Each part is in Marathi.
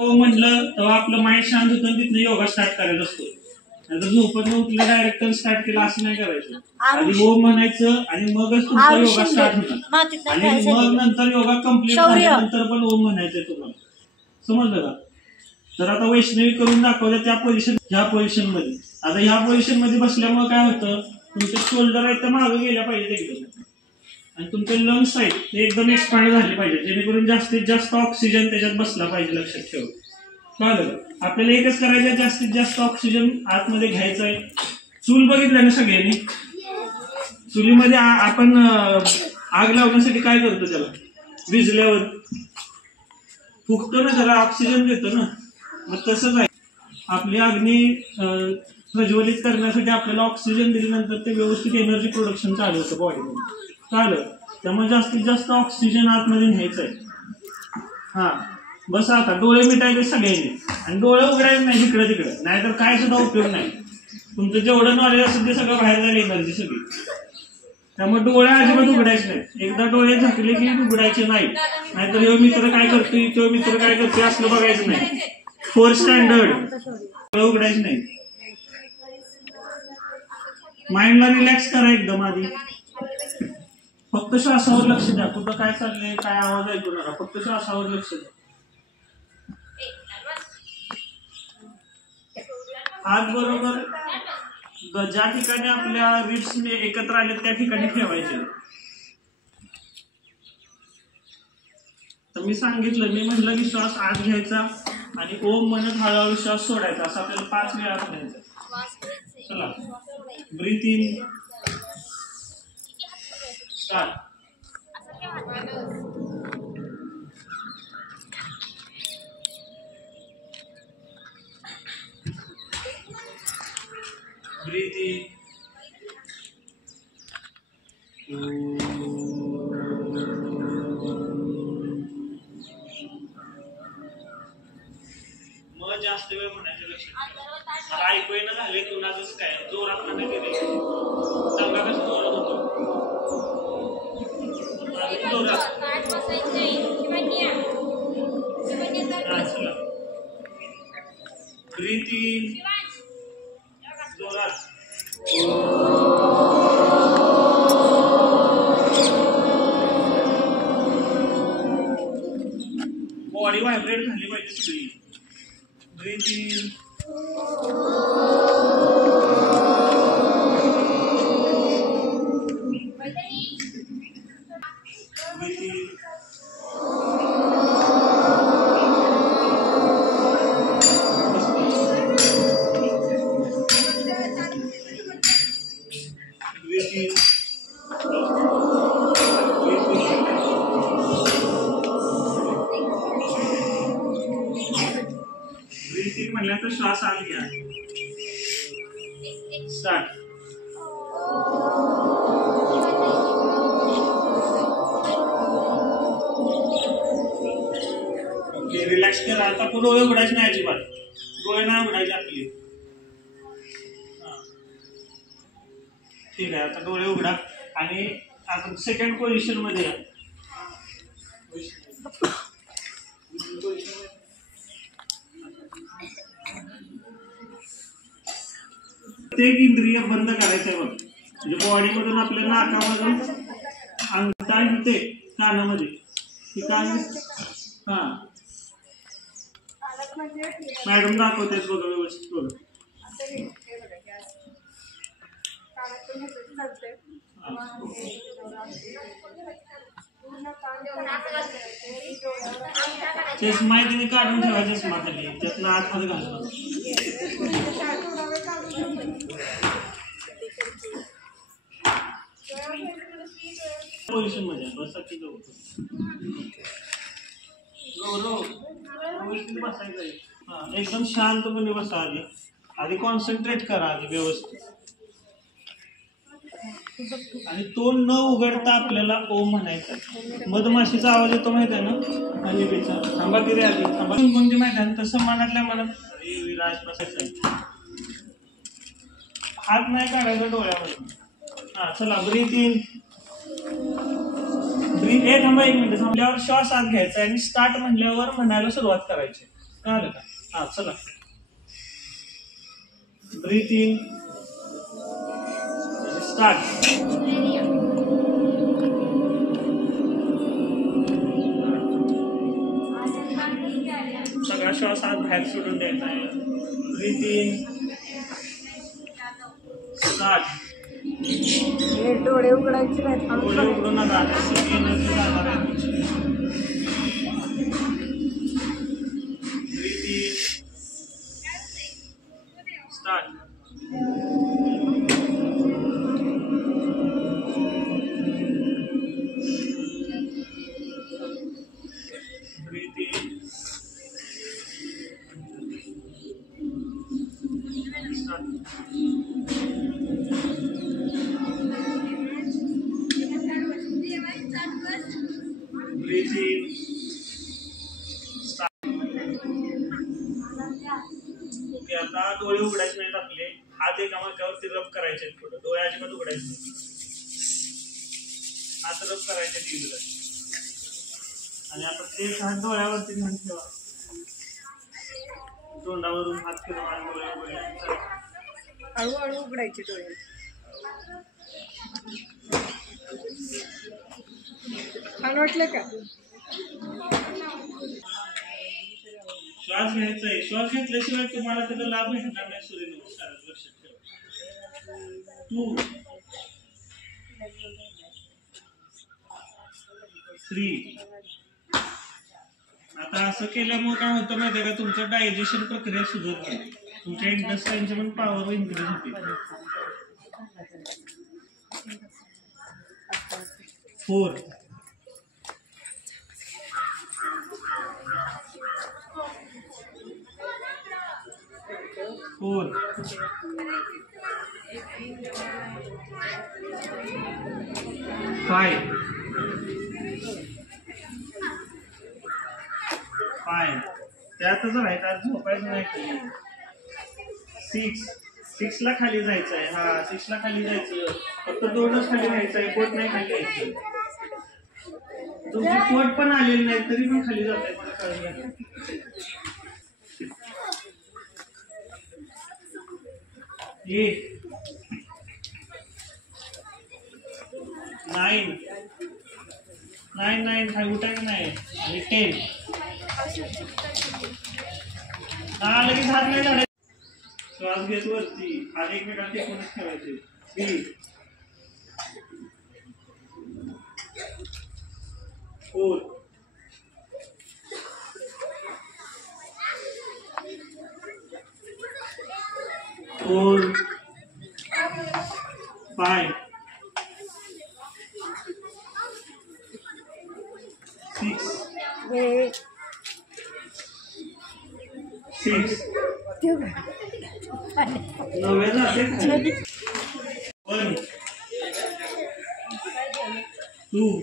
म्हटलं तेव्हा आपलं माइंड शांत होतं, तिथनं योगा स्टार्ट करायचा असतो. नंतर झोपत उठलं डायरेक्ट स्टार्ट केलं असं नाही करायचं. आधी ओम म्हणायचं आणि मगच तुमचा योगा स्टार्ट होणार. आणि मग नंतर योगा कम्प्लीट झाल्यानंतर पण ओम म्हणायचंय तुम्हाला. समजलं का? तर आता वैष्णवी करून दाखवलं त्या पोझिशन, ह्या पोझिशन मध्ये. आता ह्या पोझिशन मध्ये बसल्यामुळे काय होतं, तुमचे शोल्डर आहेत तर मागे गेल्या पाहिजे एकदम, आणि तुमचे लंग्स आहेत ते एकदम एक्सपांड झाले पाहिजे, जेणेकरून जास्तीत जास्त ऑक्सिजन त्याच्यात बसला पाहिजे. लक्षात ठेव. कळलं? आपल्याला एकच करायचं, जास्तीत जास्त ऑक्सिजन आतमध्ये घ्यायचं आहे. चूल बघितलं ना सगळ्यांनी? चुलीमध्ये आपण आग लावण्यासाठी काय करतो, त्याला विजल्यावर फुकतो ना, त्याला ऑक्सिजन देतो ना. मग तसंच आहे, आपली अग्नी प्रज्वलित करण्यासाठी आपल्याला ऑक्सिजन दिल्यानंतर ते व्यवस्थित एनर्जी प्रोडक्शन चालू होतं बॉडीमध्ये. चालेल. त्यामुळे जास्तीत जास्त ऑक्सिजन आतमध्ये न्यायचं आहे. हा, बस. आता डोळे मिटायचे सगळ्यांनी, आणि डोळे उघडायचे नाही जिकडे तिकडे, नाहीतर काय सुद्धा उपयोग नाही. तुमचं जेवढं नॉलेज असेल ते सगळं बाहेर जाईल, एनर्जी सगळी. त्यामुळे डोळे अजिबात उघडायचे नाहीत. एकदा डोळे झाकले की उघडायचे नाही, नाहीतर हे मित्र काय करतोय, तो मित्र काय करतोय असलं बघायचं नाही. 4th standard. डोळे उघडायचे नाही. माइंडला रिलॅक्स करा एकदम. आधी फक्त श्वासावर लक्ष द्या. कुठं काय चाललंय, काय आवाज ऐकू नका, फक्त श्वासावर लक्ष द्या. हात बरोबर ज्या ठिकाणी आपल्या रिब्स एकत्र आले त्या ठिकाणी ठेवायचे. तर मी सांगितलं, मी म्हटलं की श्वास आत घ्यायचा आणि ओम म्हणत हळूहळू श्वास सोडायचा, असं आपल्याला 5 वेळा करायचं. चला, breathe in, start. Breathe in, मग जास्त वेळ म्हणायचं. लक्षात मला ऐकू येणं झाले कुणाचंच काय जोरात नाही केले, सांगा कसं जोरात होतो. ब्रीथ इन, जोरात. बॉडी व्हायब्रेट झाली पाहिजे सगळी. ब्रीथ इन, ब्रीथ इन, म्हणल्यानंतर श्वास आत घ्या. स्टार्ट. ओके, रिलॅक्स करा. आता डोळे उघडायचे नाही अजिबात. डोळे नाही उघडायचे आपले. ठीक आहे, आता डोळे उघडा आणि आपण सेकंड पोझिशन मध्ये या. प्रत्येक इंद्रिय बंद करायचं आहे बघ. म्हणजे बॉडी मधून आपल्या नाकामधून अंगठा येते कानामध्ये. हा, मॅडम दाखवतेच बघा, व्यवस्थित बघा. चष्मा तिने काढून ठेवा, चष्मा खाली त्यातनं आत मध्ये घालतो. पोझिशन मध्ये बसा की व्यवस्थित बसायचं. एकदम शांतपणे बसा. आधी कॉन्सन्ट्रेट करा आधी व्यवस्थित, आणि तोंड न उघडता आपल्याला ओम म्हणायचा. मधमाशीचा आवाज येतो माहित आहे ना, अजिबीचा. थांबा की रे, आधी थांबा. कोणती माहित आहे तसं मनातल्या मनात विराज बसायचं. हात नाही काढायचा डोळ्यामध्ये. हा, चला. Breathe in, breathe. थांबा 1 मिनिट. थांबल्यावर श्वास आत घ्यायचा आणि स्टार्ट म्हणल्यावर म्हणायला सुरुवात करायची. कळलं का? हा चला. Breathe in, start. सगळा श्वास आत बाहेर सोडून द्यायचा आहे. Breathe in, start. डोळे उघडायचे नाहीत. डोळे उघडून नका. एनर्जी जाणार आहे तुमची. Breathe in, start. Breathe in, start. Breathe in. Start. Okay, आता डोळे उघडायचे नाहीत आपले. हात एकामेकावरती रब करायचे थोडं. डोळे अजिबात उघडायचे. हात रब करायचे दिवस. आणि आता ते हात डोळ्यावरती घेऊन ठेवा. तोंडावरून हात फिरवा आणि डोळे उघडायचे. हळूहळू उघडायचे डोळे. छान वाटलं का? श्वास घ्यायचा आहे. श्वास घेतल्याशिवाय तुम्हाला त्याचा लाभ भेटणार नाही. सूर्यनमस्कारात लक्षात ठेवा. 2 3. आता असं केल्यामुळे काय होतं माहिती आहे का? तुमचं डायजेशन प्रक्रिया सुधारते. तुमच्या इंटेस्टाइनची पण पॉवर इन्क्रीज होते. 4 4 5 5. त्यातच राहायचं. आज झोपायचं नाही खाली. 6 ला खाली जायचं आहे. हा 6 ला खाली जायचं. फक्त 2च खाली राहायचं आहे. पोट नाही खाली यायचं. तुमची पोट पण आलेली नाही तरी पण खाली जात आहे. मला कळलं. 8 9 9 खाली उठायचं नाही. आणि 10. हा लगेच हात नाही झाले. श्वास घेत वरती. हात एकमेकांना टेकूनच ठेवायचे. 3 4 4 5 6 6 9 जाते. 1 2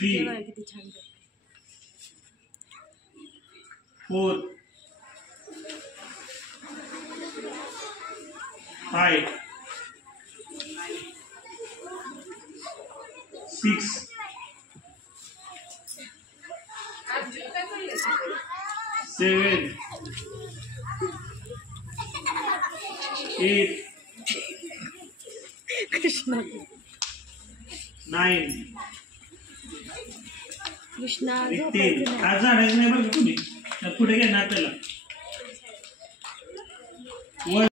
3 4 5 6 7 8 कृष्णा 9 कृष्णा 10. आज झाडायचं नाही बरं तुम्ही. पुढे घेणार त्याला.